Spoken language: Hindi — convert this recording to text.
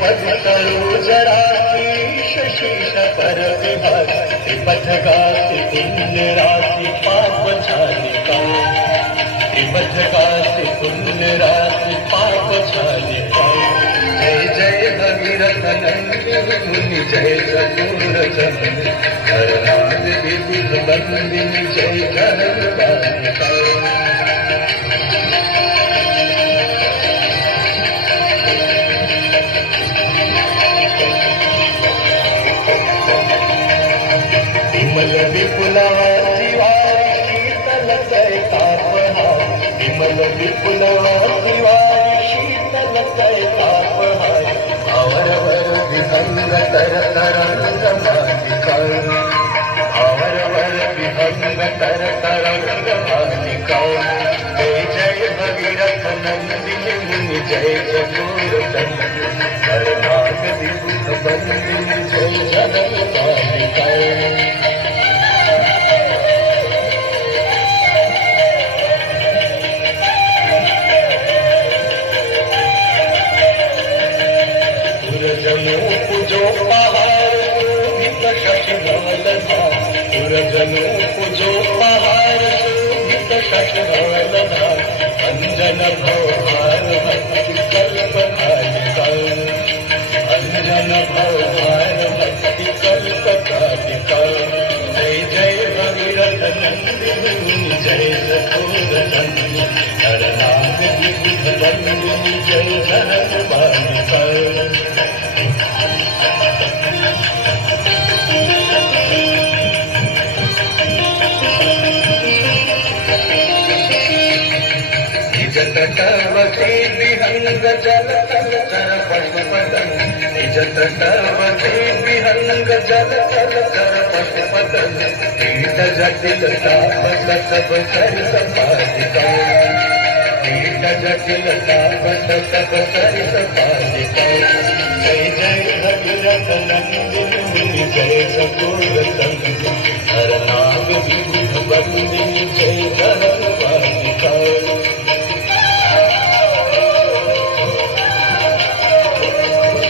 पवितरो जरातीश शीश पर विभाग त्रिपथगासी पुण्य राशि पाप छालिका त्रिपथगासी पुण्य राशि पाप छालिका जय जय भगीरथ नंदिनी मुनि जय चतुर जननी करनाद विबुध बंदिनी जय धर्म दायिका विमल विपुलाची वारी शीतल कैतापहा विमल विपुलाची वारी शीतल कैतापहा आवरवर विहंग तर तरंग मालिका आवरवर विहंग तर तरंग मालिका जय जय भगीरथ नंदिनी मुनि जय चतुर जननी करनाद विबुध बंदिनी जय जगन पालिका पूजो पहाड़ शोभित शशिधवलधा सुरजनो पूजो पहाड़ शोभित शशिधवलधा अंजन भवभार भक्ति कल्पकालिका अंजन भवभार भक्ति कल्पकालिका जय जय भगीरथ नंदिनी जय चतुर जननी करनाद विबुध बंदिनी जय धर्म बालिका तटवती विहंग जल तल कर पशुपतन निज तटवती विहंग जल तल कर पशुपतन पीठ जटिल ताप सब कर सपादिका पीठ जटिल ताप सब कर सपादिका जय जय भगीरथ नंदिनी जय सको